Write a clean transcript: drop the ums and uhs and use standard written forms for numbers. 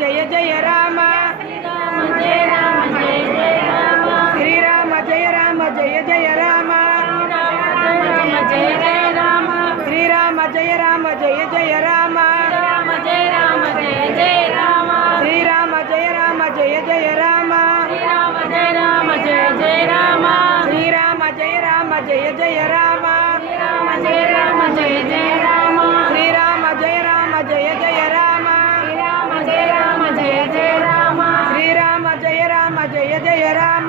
జయ జయ Rama Srirama జయ Rama జయ జయ Rama Srirama జయ Rama జయ జయ Rama Srirama జయ Rama జయ జయ Rama Srirama జయ Rama జయ జయ Rama Srirama జయ Rama జయ జయ Rama Srirama జయ Rama జయ జయ Rama